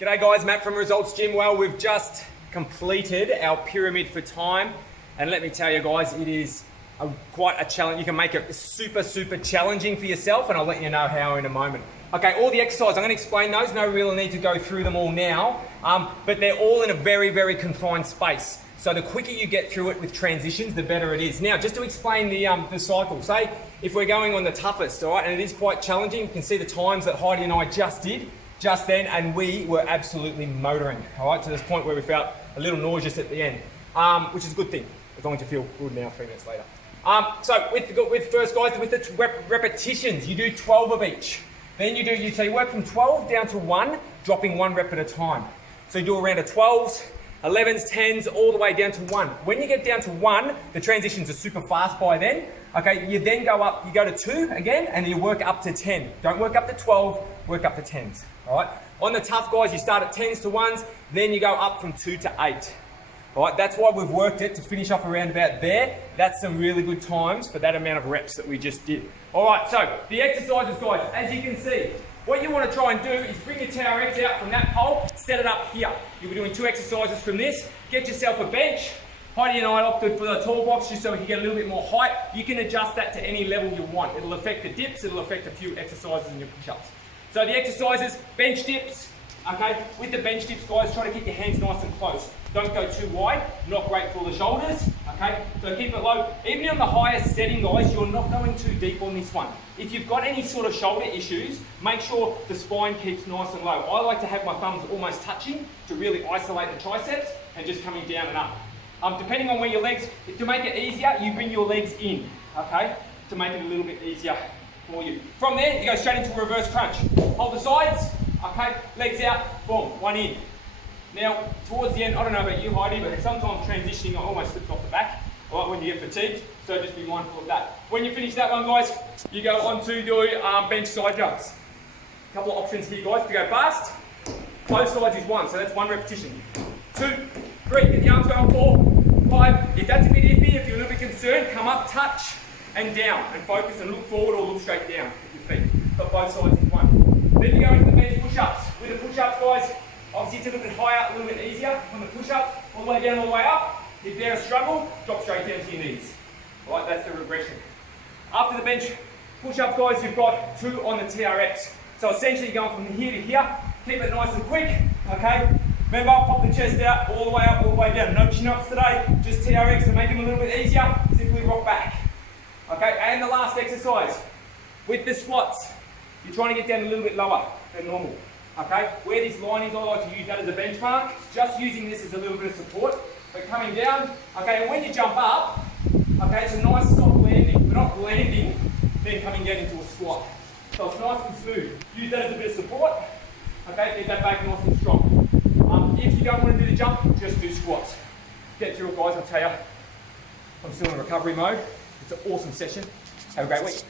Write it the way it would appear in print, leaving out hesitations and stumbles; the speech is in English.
G'day guys, Matt from Resultz Gym. Well, we've just completed our pyramid for time, and let me tell you guys, it is quite a challenge. You can make it super challenging for yourself, and I'll let you know how in a moment. Okay, all the exercises, I'm going to explain those. No real need to go through them all now, but they're all in a very confined space. So the quicker you get through it with transitions, the better it is. Now, just to explain the cycle, say if we're going on the toughest, all right, and it is quite challenging, you can see the times that Heidi and I just did just then, and we were absolutely motoring, all right, to this point where we felt a little nauseous at the end, which is a good thing, as long as you feel good now 3 minutes later. So with first guys, with the repetitions, you do 12 of each. Then you work from 12 down to 1, dropping 1 rep at a time. So you do a round of 12s, 11s, 10s, all the way down to 1. When you get down to 1, the transitions are super fast by then. Okay, you then go up, you go to 2 again, and you work up to 10. Don't work up to 12, work up to 10s. All right. On the tough guys, you start at 10s to 1s, then you go up from 2 to 8. All right, that's why we've worked it to finish off around about there. That's some really good times for that amount of reps that we just did. All right, so the exercises, guys, as you can see, what you want to try and do is bring your TRX out from that pole, set it up here. You'll be doing 2 exercises from this. Get yourself a bench. Heidi and I opted for the tall box just so we can get a little bit more height. You can adjust that to any level you want. It'll affect the dips, it'll affect a few exercises in your push-ups. So the exercises, bench dips, okay? With the bench dips, guys, try to keep your hands nice and close. Don't go too wide, not great for the shoulders, okay? So keep it low. Even on the highest setting, guys, you're not going too deep on this one. If you've got any sort of shoulder issues, make sure the spine keeps nice and low. I like to have my thumbs almost touching to really isolate the triceps and just coming down and up. Depending on where your legs, to make it easier, you bring your legs in, okay? To make it a little bit easier for you. From there, you go straight into a reverse crunch. Hold the sides, okay? Legs out, boom, 1 in. Now, towards the end, I don't know about you, Heidi, but sometimes transitioning, I almost slipped off the back, all right, when you get fatigued, so just be mindful of that. When you finish that one, guys, you go on to do bench side jumps. A couple of options here, guys, to go fast. Both sides is 1, so that's 1 repetition. 2, 3, get the arms going, 4, 5. If that's a bit iffy, if you're a little bit concerned, come up, touch, and down, and focus and look forward or look straight down with your feet. But both sides is 1. Then you go into the bench push-ups. With the push-ups, guys, obviously it's a little bit higher, a little bit easier on the push-ups, all the way down, all the way up. If they're a struggle, drop straight down to your knees. All right, that's the regression. After the bench push-ups, guys, you've got 2 on the TRX. So essentially you're going from here to here. Keep it nice and quick, okay? Remember, pop the chest out, all the way up, all the way down. No chin-ups today, just TRX to make them a little bit easier. Simply rock back. Okay, and the last exercise, with the squats, you're trying to get down a little bit lower than normal. Okay, where this line is, I like to use that as a benchmark. Just using this as a little bit of support, but coming down. Okay, and when you jump up, okay, it's a nice soft landing. We're not landing, then coming down into a squat. So it's nice and smooth. Use that as a bit of support. Okay, get that back nice and strong. If you don't want to do the jump, just do squats. Get through it, guys, I'll tell you. I'm still in recovery mode. It's an awesome session. Have a great week.